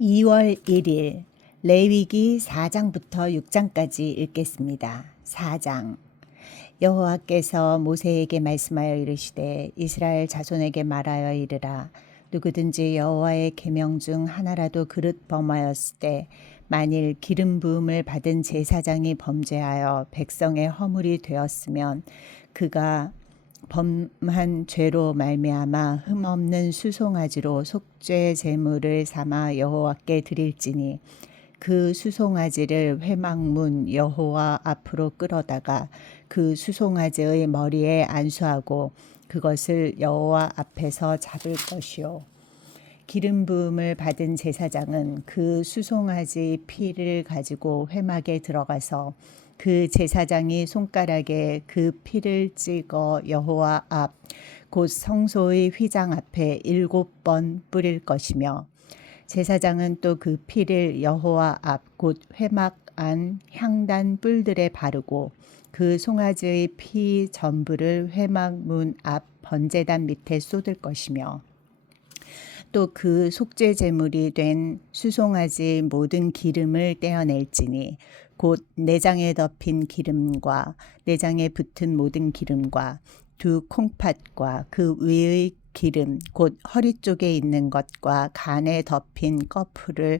2월 1일 레위기 4장부터 6장까지 읽겠습니다. 4장 여호와께서 모세에게 말씀하여 이르시되 이스라엘 자손에게 말하여 이르라 누구든지 여호와의 계명 중 하나라도 그릇 범하였을 때 만일 기름 부음을 받은 제사장이 범죄하여 백성의 허물이 되었으면 그가 범한 죄로 말미암아 흠없는 수송아지로 속죄 제물을 삼아 여호와께 드릴지니 그 수송아지를 회막문 여호와 앞으로 끌어다가 그 수송아지의 머리에 안수하고 그것을 여호와 앞에서 잡을 것이요 기름 부음을 받은 제사장은 그 수송아지 피를 가지고 회막에 들어가서 그 제사장이 손가락에 그 피를 찍어 여호와 앞 곧 성소의 휘장 앞에 일곱 번 뿌릴 것이며 제사장은 또 그 피를 여호와 앞 곧 회막 안 향단 뿔들에 바르고 그 송아지의 피 전부를 회막 문 앞 번제단 밑에 쏟을 것이며 또 그 속죄 제물이 된 수송아지 모든 기름을 떼어낼지니 곧 내장에 덮인 기름과 내장에 붙은 모든 기름과 두 콩팥과 그 위의 기름 곧 허리 쪽에 있는 것과 간에 덮인 커플을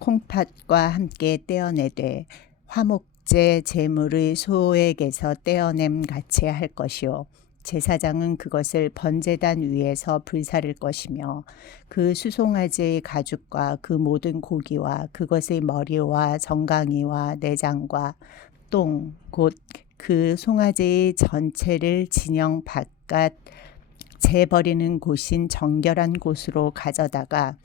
콩팥과 함께 떼어내되 화목제 재물의소에게서 떼어냄 같이 할 것이요 제사장은 그것을 번제단 위에서 불사를 것이며 그 수송아지의 가죽과 그 모든 고기와 그것의 머리와 정강이와 내장과 똥 곧 그 송아지의 전체를 진영 바깥 재버리는 곳인 정결한 곳으로 가져다가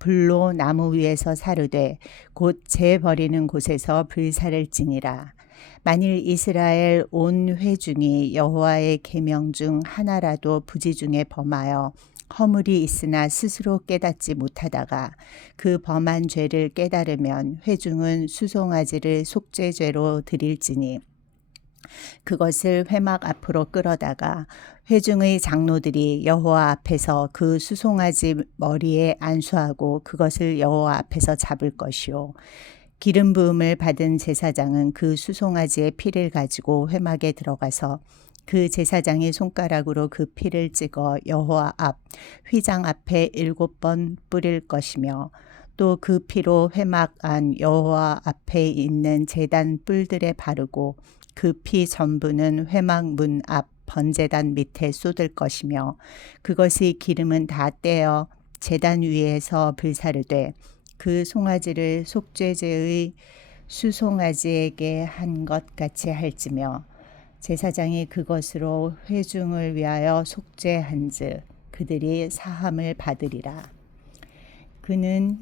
불로 나무 위에서 사르되 곧 재버리는 곳에서 불사를 지니라 만일 이스라엘 온 회중이 여호와의 계명 중 하나라도 부지 중에 범하여 허물이 있으나 스스로 깨닫지 못하다가 그 범한 죄를 깨달으면 회중은 수송아지를 속죄죄로 드릴지니 그것을 회막 앞으로 끌어다가 회중의 장로들이 여호와 앞에서 그 수송아지 머리에 안수하고 그것을 여호와 앞에서 잡을 것이요 기름 부음을 받은 제사장은 그 수송아지의 피를 가지고 회막에 들어가서 그 제사장의 손가락으로 그 피를 찍어 여호와 앞 휘장 앞에 일곱 번 뿌릴 것이며 또 그 피로 회막 안 여호와 앞에 있는 제단 뿔들에 바르고 그 피 전부는 회막 문 앞 번제단 밑에 쏟을 것이며 그것이 기름은 다 떼어 제단 위에서 불사르되 그 송아지를 속죄제의 수송아지에게 한 것 같이 할지며 제사장이 그것으로 회중을 위하여 속죄한즉 그들이 사함을 받으리라. 그는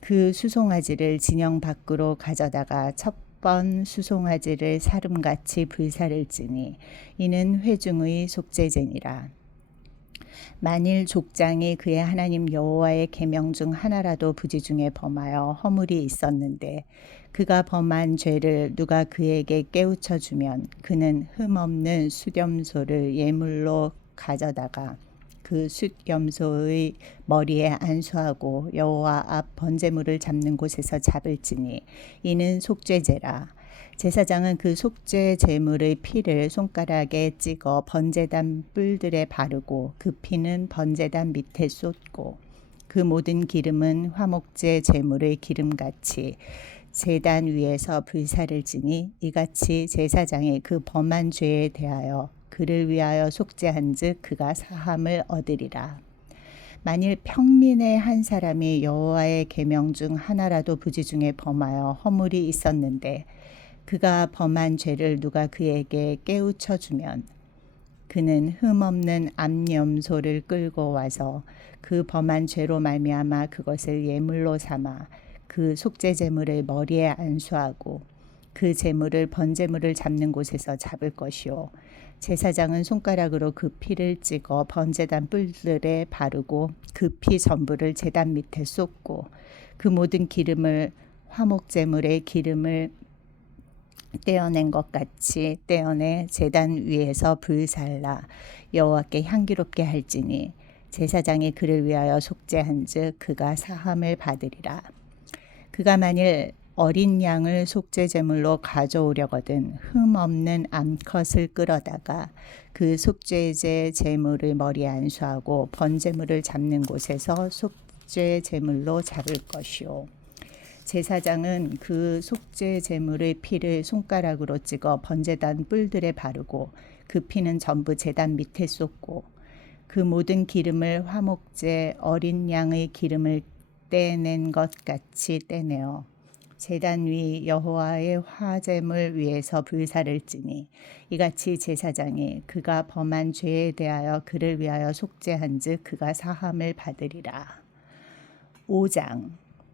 그 수송아지를 진영 밖으로 가져다가 첫 번 수송아지를 사름같이 불사를 지니 이는 회중의 속죄제니라. 만일 족장이 그의 하나님 여호와의 계명 중 하나라도 부지 중에 범하여 허물이 있었는데 그가 범한 죄를 누가 그에게 깨우쳐 주면 그는 흠없는 수염소를 예물로 가져다가 그 숫염소의 머리에 안수하고 여호와 앞 번제물을 잡는 곳에서 잡을지니 이는 속죄제라 제사장은 그 속죄 제물의 피를 손가락에 찍어 번제단 뿔들에 바르고 그 피는 번제단 밑에 쏟고 그 모든 기름은 화목제 제물의 기름같이 제단 위에서 불사를 지니 이같이 제사장이 그 범한 죄에 대하여 그를 위하여 속죄한즉 그가 사함을 얻으리라. 만일 평민의 한 사람이 여호와의 계명 중 하나라도 부지 중에 범하여 허물이 있었는데 그가 범한 죄를 누가 그에게 깨우쳐 주면 그는 흠없는 암염소를 끌고 와서 그 범한 죄로 말미암아 그것을 예물로 삼아 그 속죄 제물을 머리에 안수하고 그 제물을 번제물을 잡는 곳에서 잡을 것이요 제사장은 손가락으로 그 피를 찍어 번제단 뿔들에 바르고 그 피 전부를 제단 밑에 쏟고 그 모든 기름을 화목 제물의 기름을 떼어낸 것 같이 떼어내 재단 위에서 불살라 여호와께 향기롭게 할지니 제사장이 그를 위하여 속죄한즉 그가 사함을 받으리라 그가 만일 어린 양을 속죄 제물로 가져오려거든 흠 없는 암컷을 끌어다가 그 속죄제 제물을 머리에 안수하고 번제물을 잡는 곳에서 속죄 제물로 잡을 것이요 제사장은 그 속죄 제물의 피를 손가락으로 찍어 번제단 뿔들에 바르고 그 피는 전부 제단 밑에 쏟고 그 모든 기름을 화목제 어린 양의 기름을 떼낸 것 같이 떼내어 제단 위 여호와의 화제물 위에서 불사를 찌니 이같이 제사장이 그가 범한 죄에 대하여 그를 위하여 속죄한즉 그가 사함을 받으리라. 5장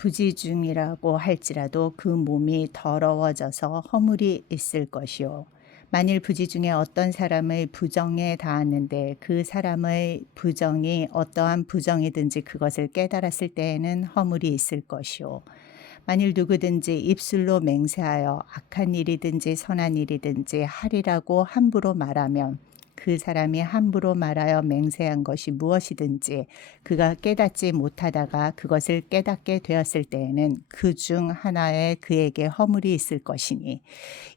부지중이라고 할지라도 그 몸이 더러워져서 허물이 있을 것이요. 만일 부지 중에 어떤 사람의 부정에 닿았는데 그 사람의 부정이 어떠한 부정이든지 그것을 깨달았을 때에는 허물이 있을 것이요. 만일 누구든지 입술로 맹세하여 악한 일이든지 선한 일이든지 하리라고 함부로 말하면 그 사람이 함부로 말하여 맹세한 것이 무엇이든지 그가 깨닫지 못하다가 그것을 깨닫게 되었을 때에는 그 중 하나에 그에게 허물이 있을 것이니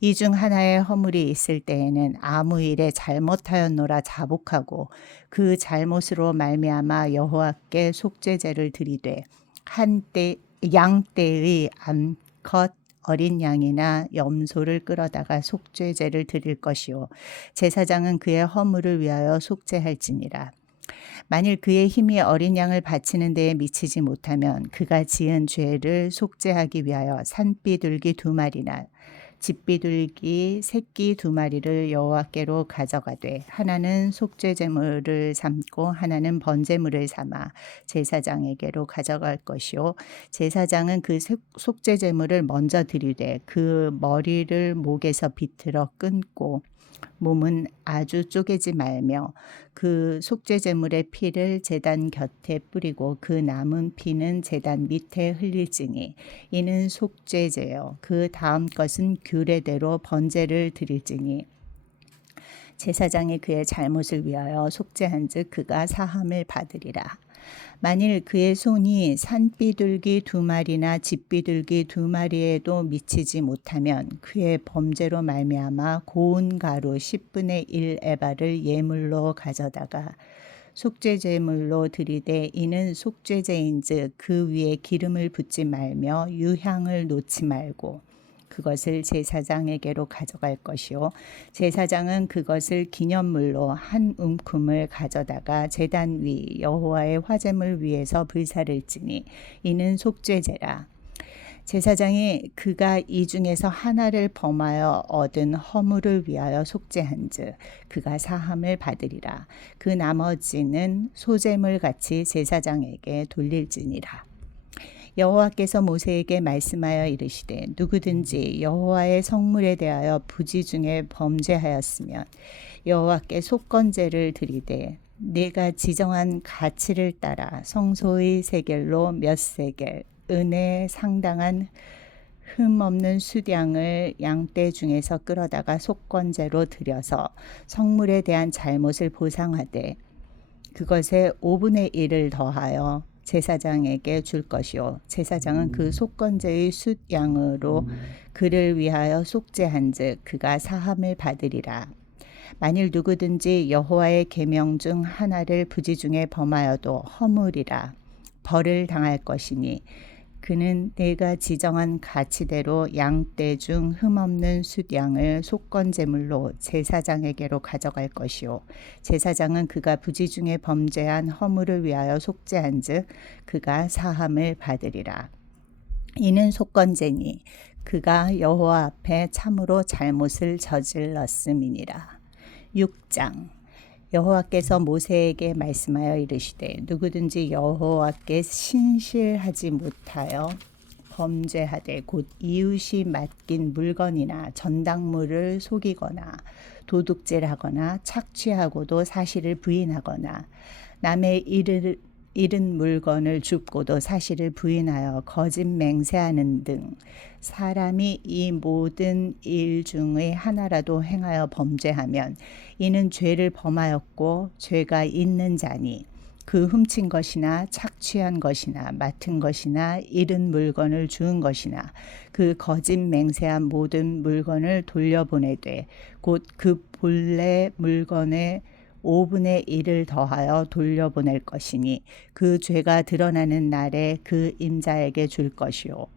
이 중 하나에 허물이 있을 때에는 아무 일에 잘못하였노라 자복하고 그 잘못으로 말미암아 여호와께 속죄제를 드리되 한 때 양떼의 암컷 어린 양이나 염소를 끌어다가 속죄제를 드릴 것이요 제사장은 그의 허물을 위하여 속죄할지니라. 만일 그의 힘이 어린 양을 바치는 데에 미치지 못하면 그가 지은 죄를 속죄하기 위하여 산비둘기 두 마리나 집비둘기 새끼 두 마리를 여호와께로 가져가되 하나는 속죄 제물을 삼고 하나는 번제물을 삼아 제사장에게로 가져갈 것이요 제사장은 그 속죄 제물을 먼저 드리되 그 머리를 목에서 비틀어 끊고 몸은 아주 쪼개지 말며 그 속죄 제물의 피를 제단 곁에 뿌리고 그 남은 피는 제단 밑에 흘릴지니 이는 속죄제요 그 다음 것은 규례대로 번제를 드릴지니 제사장이 그의 잘못을 위하여 속죄한즉 그가 사함을 받으리라. 만일 그의 손이 산비둘기 두 마리나 집비둘기 두 마리에도 미치지 못하면 그의 범죄로 말미암아 고운 가루 10분의 1 에바를 예물로 가져다가 속죄제물로 드리되 이는 속죄제인즉 그 위에 기름을 붓지 말며 유향을 놓지 말고 그것을 제사장에게로 가져갈 것이요 제사장은 그것을 기념물로 한 움큼을 가져다가 제단 위 여호와의 화제물 위에서 불사를지니 이는 속죄제라 제사장이 그가 이 중에서 하나를 범하여 얻은 허물을 위하여 속죄한즉 그가 사함을 받으리라 그 나머지는 소재물 같이 제사장에게 돌릴지니라 여호와께서 모세에게 말씀하여 이르시되 누구든지 여호와의 성물에 대하여 부지 중에 범죄하였으면 여호와께 속건제를 드리되 내가 지정한 가치를 따라 성소의 세겔로 몇 세겔 은혜 에 상당한 흠 없는 수량을 양떼 중에서 끌어다가 속건제로 들여서 성물에 대한 잘못을 보상하되 그것에 5분의 1을 더하여 제사장에게 줄 것이요 제사장은 그 음. 속건제의 숫양으로 음. 그를 위하여 속죄한즉 그가 사함을 받으리라 만일 누구든지 여호와의 계명 중 하나를 부지 중에 범하여도 허물이라 벌을 당할 것이니 그는 내가 지정한 가치대로 양떼 중 흠없는 숫양을 속건제물로 제사장에게로 가져갈 것이요 제사장은 그가 부지 중에 범죄한 허물을 위하여 속죄한즉 그가 사함을 받으리라 이는 속건제니 그가 여호와 앞에 참으로 잘못을 저질렀음이니라 6장 여호와께서 모세에게 말씀하여 이르시되 누구든지 여호와께 신실하지 못하여 범죄하되 곧 이웃이 맡긴 물건이나 전당물을 속이거나 도둑질하거나 착취하고도 사실을 부인하거나 남의 일을 잃은 물건을 줍고도 사실을 부인하여 거짓 맹세하는 등 사람이 이 모든 일 중의 하나라도 행하여 범죄하면 이는 죄를 범하였고 죄가 있는 자니 그 훔친 것이나 착취한 것이나 맡은 것이나 잃은 물건을 주은 것이나 그 거짓 맹세한 모든 물건을 돌려보내되 곧 그 본래 물건의 5분의 1을 더하여 돌려보낼 것이니 그 죄가 드러나는 날에 그 임자에게 줄 것이요.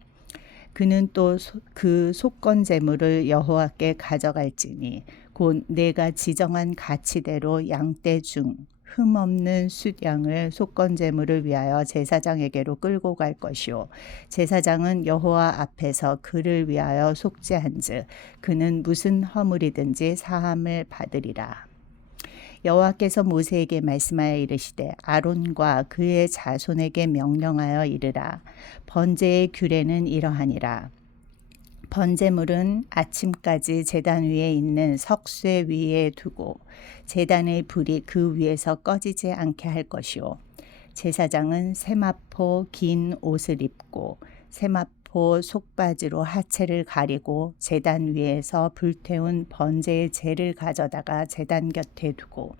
그는 또 그 속건 재물을 여호와께 가져갈지니 곧 내가 지정한 가치대로 양떼 중 흠없는 숫양을 속건 재물을 위하여 제사장에게로 끌고 갈 것이요 제사장은 여호와 앞에서 그를 위하여 속죄한즉 그는 무슨 허물이든지 사함을 받으리라. 여호와께서 모세에게 말씀하여 이르시되 아론과 그의 자손에게 명령하여 이르라 번제의 규례는 이러하니라 번제물은 아침까지 제단 위에 있는 석쇠 위에 두고 제단의 불이 그 위에서 꺼지지 않게 할 것이요 제사장은 세마포 긴 옷을 입고 세마 포곧 속바지로 하체를 가리고 재단 위에서 불태운 번제의 재를 가져다가 재단 곁에 두고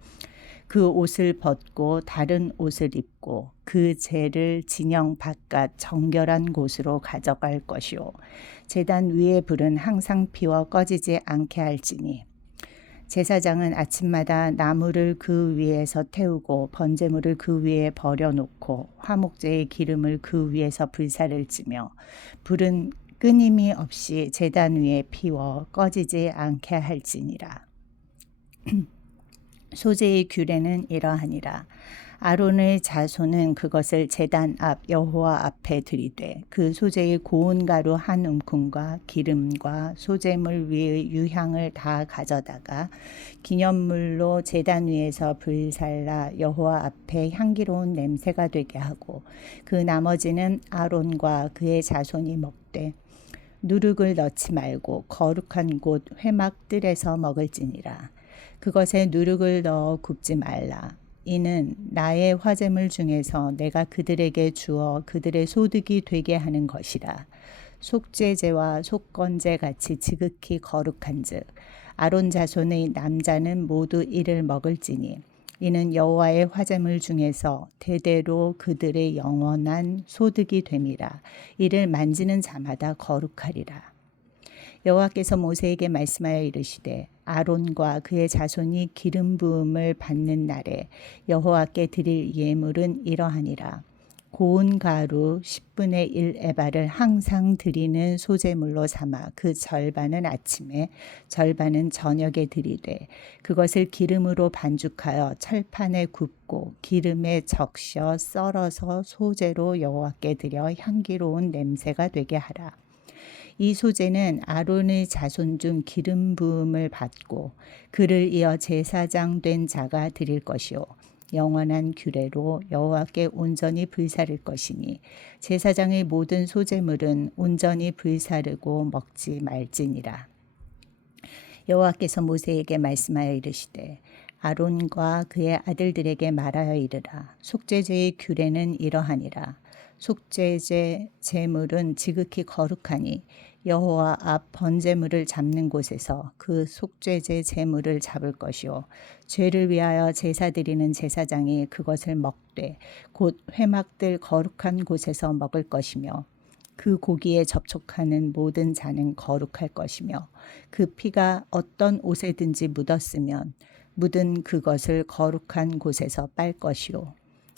그 옷을 벗고 다른 옷을 입고 그 재를 진영 바깥 정결한 곳으로 가져갈 것이요 재단 위의 불은 항상 피워 꺼지지 않게 할지니 제사장은 아침마다 나무를 그 위에서 태우고 번제물을 그 위에 버려놓고 화목제의 기름을 그 위에서 불사를 찌며 불은 끊임이 없이 제단 위에 피워 꺼지지 않게 할지니라. 소재의 규례는 이러하니라. 아론의 자손은 그것을 제단 앞 여호와 앞에 들이되 그 소재의 고운 가루 한 움큼과 기름과 소재물 위의 유향을 다 가져다가 기념물로 제단 위에서 불살라 여호와 앞에 향기로운 냄새가 되게 하고 그 나머지는 아론과 그의 자손이 먹되 누룩을 넣지 말고 거룩한 곳 회막 들에서 먹을지니라. 그것에 누룩을 넣어 굽지 말라. 이는 나의 화재물 중에서 내가 그들에게 주어 그들의 소득이 되게 하는 것이라. 속죄제와 속건제 같이 지극히 거룩한즉 아론 자손의 남자는 모두 이를 먹을지니 이는 여호와의 화재물 중에서 대대로 그들의 영원한 소득이 됨이라 이를 만지는 자마다 거룩하리라 여호와께서 모세에게 말씀하여 이르시되 아론과 그의 자손이 기름 부음을 받는 날에 여호와께 드릴 예물은 이러하니라. 고운 가루 10분의 1 에바를 항상 드리는 소재물로 삼아 그 절반은 아침에 절반은 저녁에 드리되 그것을 기름으로 반죽하여 철판에 굽고 기름에 적셔 썰어서 소재로 여호와께 드려 향기로운 냄새가 되게 하라. 이 소재는 아론의 자손 중 기름 부음을 받고 그를 이어 제사장 된 자가 드릴 것이요 영원한 규례로 여호와께 온전히 불사를 것이니 제사장의 모든 소재물은 온전히 불사르고 먹지 말지니라. 여호와께서 모세에게 말씀하여 이르시되 아론과 그의 아들들에게 말하여 이르라 속죄죄의 규례는 이러하니라 속죄제 제물은 지극히 거룩하니 여호와 앞 번제물을 잡는 곳에서 그 속죄제 제물을 잡을 것이요 죄를 위하여 제사 드리는 제사장이 그것을 먹되 곧 회막들 거룩한 곳에서 먹을 것이며 그 고기에 접촉하는 모든 자는 거룩할 것이며 그 피가 어떤 옷에든지 묻었으면 묻은 그것을 거룩한 곳에서 빨 것이요